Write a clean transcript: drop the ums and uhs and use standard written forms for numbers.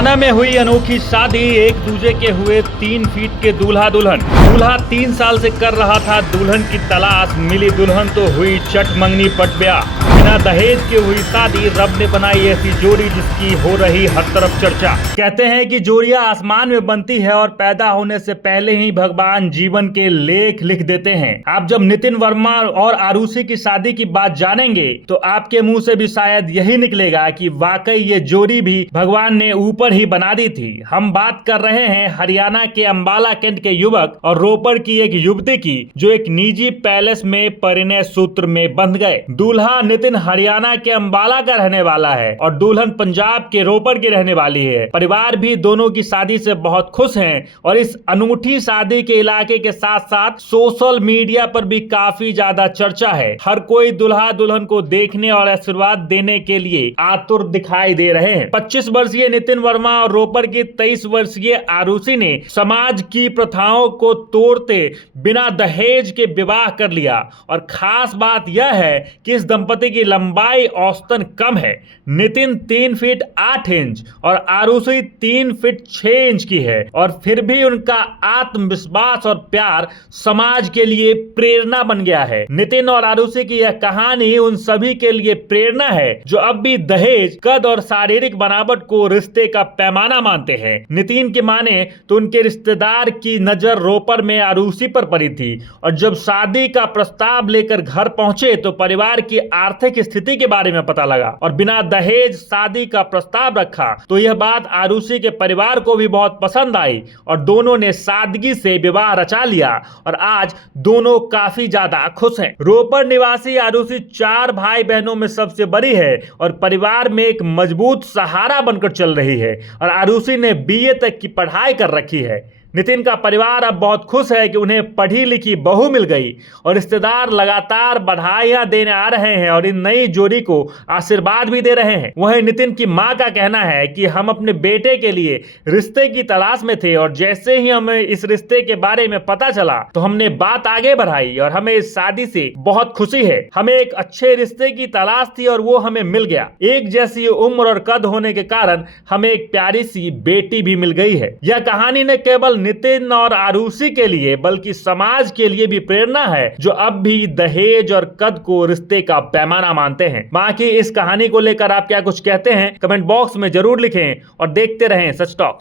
हरियाणा में हुई अनोखी शादी, एक दूजे के हुए 3 फीट के दूल्हा दुल्हन। दूल्हा 3 साल से कर रहा था दुल्हन की तलाश, मिली दुल्हन तो हुई चट मंगनी पट ब्याह। बिना दहेज के हुई शादी, रब ने बनाई ऐसी जोड़ी जिसकी हो रही हर तरफ चर्चा। कहते हैं कि जोड़ियां आसमान में बनती है और पैदा होने से पहले ही भगवान जीवन के लेख लिख देते हैं। आप जब नितिन वर्मा और आरुषि की शादी की बात जानेंगे तो आपके मुंह से भी शायद यही निकलेगा कि वाकई ये जोड़ी भी भगवान ने ऊपर ही बना दी थी। हम बात कर रहे हैं हरियाणा के अंबाला कैंट के युवक और रोपड़ की एक युवती की, जो एक निजी पैलेस में परिणय सूत्र में बंध गए। दूल्हा नितिन हरियाणा के अंबाला का रहने वाला है और दुल्हन पंजाब के रोपड़ की रहने वाली है। परिवार भी दोनों की शादी से बहुत खुश हैं और इस अनूठी शादी के इलाके के साथ साथ सोशल मीडिया पर भी काफी ज्यादा चर्चा है। हर कोई दुल्हा दुल्हन को देखने और आशीर्वाद देने के लिए आतुर दिखाई दे रहे हैं। 25 वर्षीय नितिन वर्मा और रोपड़ की 23 वर्षीय आरुषि ने समाज की प्रथाओं को तोड़ते बिना दहेज के विवाह कर लिया। और खास बात यह है कि इस दंपति की लंबाई औसतन कम है। नितिन 3 फीट 8 इंच और आरुषि 3 फीट 6 इंच की है, और फिर भी उनका आत्मविश्वास और प्यार समाज के लिए प्रेरणा बन गया है। नितिन और आरुषि की यह कहानी उन सभी के लिए प्रेरणा है जो अब भी दहेज, कद और शारीरिक बनावट को रिश्ते का पैमाना मानते हैं। नितिन की माने तो उनके रिश्तेदार की नजर रोपड़ में आरुषि पर पड़ी थी, और जब शादी का प्रस्ताव लेकर घर पहुंचे तो परिवार की आर्थिक स्थिति के बारे में पता लगा और बिना दहेज शादी का प्रस्ताव रखा। तो यह बात आरुषि के परिवार को भी बहुत पसंद आई और दोनों ने सादगी से विवाह रचा लिया और आज दोनों काफी ज्यादा खुश हैं। रोपड़ निवासी आरुषि 4 भाई बहनों में सबसे बड़ी है और परिवार में एक मजबूत सहारा बनकर चल रही है, और आरुषि ने बीए तक की पढ़ाई कर रखी है। नितिन का परिवार अब बहुत खुश है कि उन्हें पढ़ी लिखी बहू मिल गई और रिश्तेदार लगातार बधाइयां देने आ रहे हैं और इन नई जोड़ी को आशीर्वाद भी दे रहे हैं। वहीं नितिन की मां का कहना है कि हम अपने बेटे के लिए रिश्ते की तलाश में थे और जैसे ही हमें इस रिश्ते के बारे में पता चला तो हमने बात आगे बढ़ाई और हमें इस शादी से बहुत खुशी है। हमें एक अच्छे रिश्ते की तलाश थी और वो हमें मिल गया। एक जैसी उम्र और कद होने के कारण हमें एक प्यारी सी बेटी भी मिल गई है। यह कहानी ने केवल नितिन और आरुषि के लिए बल्कि समाज के लिए भी प्रेरणा है, जो अब भी दहेज और कद को रिश्ते का पैमाना मानते हैं। बाकी इस कहानी को लेकर आप क्या कुछ कहते हैं कमेंट बॉक्स में जरूर लिखें और देखते रहें सच टॉक।